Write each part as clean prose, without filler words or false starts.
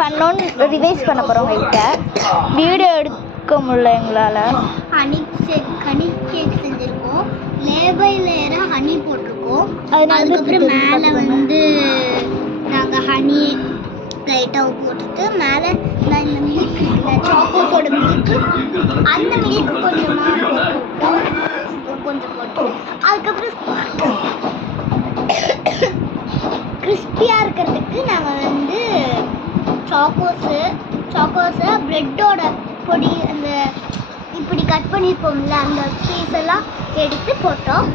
பண்ணோன்னு ரிவைஸ் பண்ண போகிறோம். வீடியோ எடுக்க முடியல எங்களால். ஹனி கேக் செஞ்சுருக்கோம். லேபர் லேயராக ஹனி போட்டிருக்கோம். அதுக்கப்புறம் மேலே வந்து நாங்கள் ஹனி லைட்டாக போட்டுட்டு மேலே நான் இந்த மில்க் இருக்குல்ல சாக்கோஸோட மில்க்கு அந்த மில்க் கொஞ்சம் போட்டு அதுக்கப்புறம் கிறிஸ்பியாக இருக்கிறதுக்கு நாங்கள் வந்து சாக்கோஸை ப்ரெட்டோட பொடி அந்த இப்படி கட் பண்ணியிருப்போம்ல அந்த பீஸ் எல்லாம் எடுத்து போட்டோம்.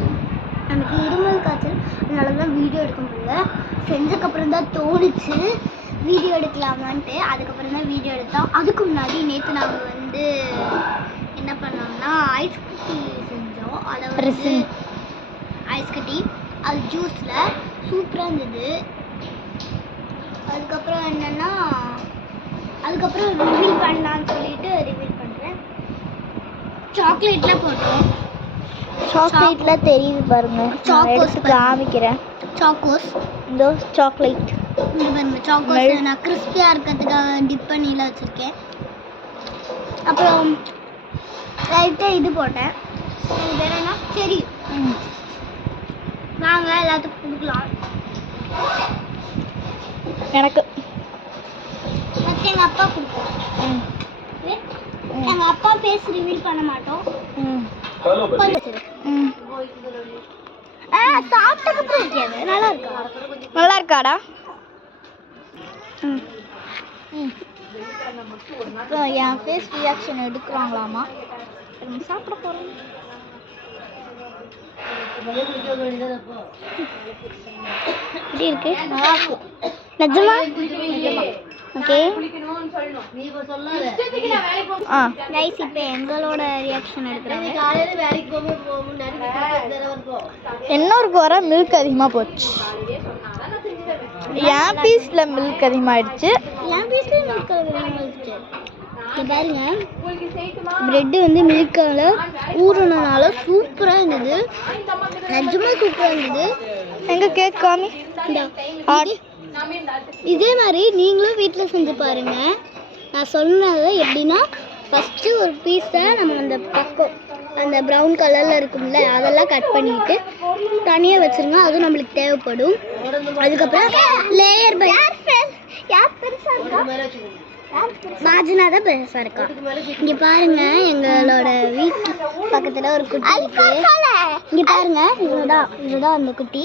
நமக்கு இருமல் காய்ச்சல், அதனால தான் வீடியோ எடுக்க முடியல. செஞ்சதுக்கப்புறம் தான் தோணுச்சு வீடியோ எடுக்கலாமான்ட்டு. அதுக்கப்புறம் தான் வீடியோ எடுத்தோம். அதுக்கு முன்னாடி நேற்று நாங்கள் வந்து என்ன பண்ணோம்னா ஐஸ் கட்டி செஞ்சோம். அதை வந்து ஐஸ் கட்டி அது ஜூஸில் சூப்பராக இருந்தது. அதுக்கப்புறம் என்னென்னா அதுக்கப்புறம் ரிவீல் பண்ணலான்னு சொல்லிட்டு ரிவீல் பண்ணுறேன். சாக்லேட்டில் போட்டோம். சாக்லேட்டில் தெரியுது பாருங்க. சாக்கோஸ் காமிக்கிறேன். சாக்கோஸ் இந்த சாக்லேட் இங்கே பாருங்க. சாக்கோஸ் நான் கிறிஸ்பியாக இருக்கிறதுக்காக டிப் பண்ணியில் வச்சுருக்கேன். அப்புறம் லைட்டாக இது போட்டேன். இது வேணும்னா சரி நாங்கள் எல்லாத்துக்கும் கொடுக்கலாம். எனக்கு ஃபஸ்ட் எங்கள் அப்பா கொடுப்போம். எங்கள் அப்பா ஃபேஸ் ரிவீல் பண்ண மாட்டோம். சாப்பிட்டதுக்கு இருக்காது. நல்லா இருக்காடா. என் ஃபேஸ் ரியாக்ஷன் எடுக்கிறாங்களாமா. சாப்பிட போகிறோம். எப்படி இருக்கு? நல்லா இருக்கும். நிஜமா? ஓகே. கைஸ் இப்போ எங்களோட ரியாக்ஷன் எடுக்கிறாங்க. இன்னொருக்கு வர மில்க் அதிகமாக போச்சு. என் பீஸில் மில்க் அதிகமாகிடுச்சு. பாருங்க பிரெட்டு வந்து மில்கால ஊறினால சூப்பராக இருந்தது. நிஜமாக சூப்பராக இருந்தது. எங்கள் கேக் காமி. இதே மாதிரி நீங்களும் வீட்டில் செஞ்சு பாருங்கள். நான் சொன்னது எப்படின்னா ஃபஸ்ட்டு ஒரு பீஸை நம்ம அந்த பக்கம் அந்த ப்ரௌன் கலரில் இருக்கும்ல அதெல்லாம் கட் பண்ணிவிட்டு தனியாக வச்சுருங்க. அதுவும் நம்மளுக்கு தேவைப்படும். அதுக்கப்புறம் லேயர் பை யார் பெருசாக இருக்கா? மாஜினா தான் பெருசாக இருக்கா. இங்கே பாருங்க எங்களோட வீட்டு பக்கத்தில் ஒரு குட்டி இருக்கு. இங்கே பாருங்க இதுதான் அந்த குட்டி.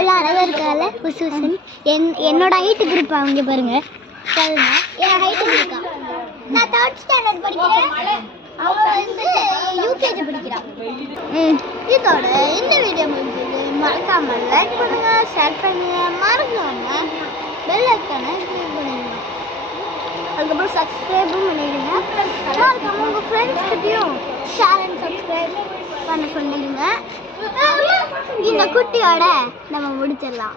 எல்லாம் அழகாக இருக்கால புசு புசுன்னு. என்னோட ஹைட்டுக்கு இருப்பான். இங்கே பாருங்க என் ஹைட்டுக்கு இருக்கா. நான் 3rd ஸ்டாண்டர்ட் படிக்கிறேன். அவன் வந்து யூகேஜி படிக்கிறான். இதோட இந்த வீடியோ முடிஞ்சது. மறக்காம லைக் பண்ணுங்க, ஷேர் பண்ணுங்க, மறக்காம பெல் ஐக்கானை கிளிக் பண்ணுங்க. அதுக்கப்புறம் சப்ஸ்கிரைபும் பண்ணிடுங்க. மறக்காம உங்கள் ஃப்ரெண்ட்ஸ்கிட்டையும் ஷேர் அண்ட் சப்ஸ்கிரைப் பண்ண சொல்லிடுங்க. இந்த குட்டியோட நம்ம முடிச்சிடலாம்.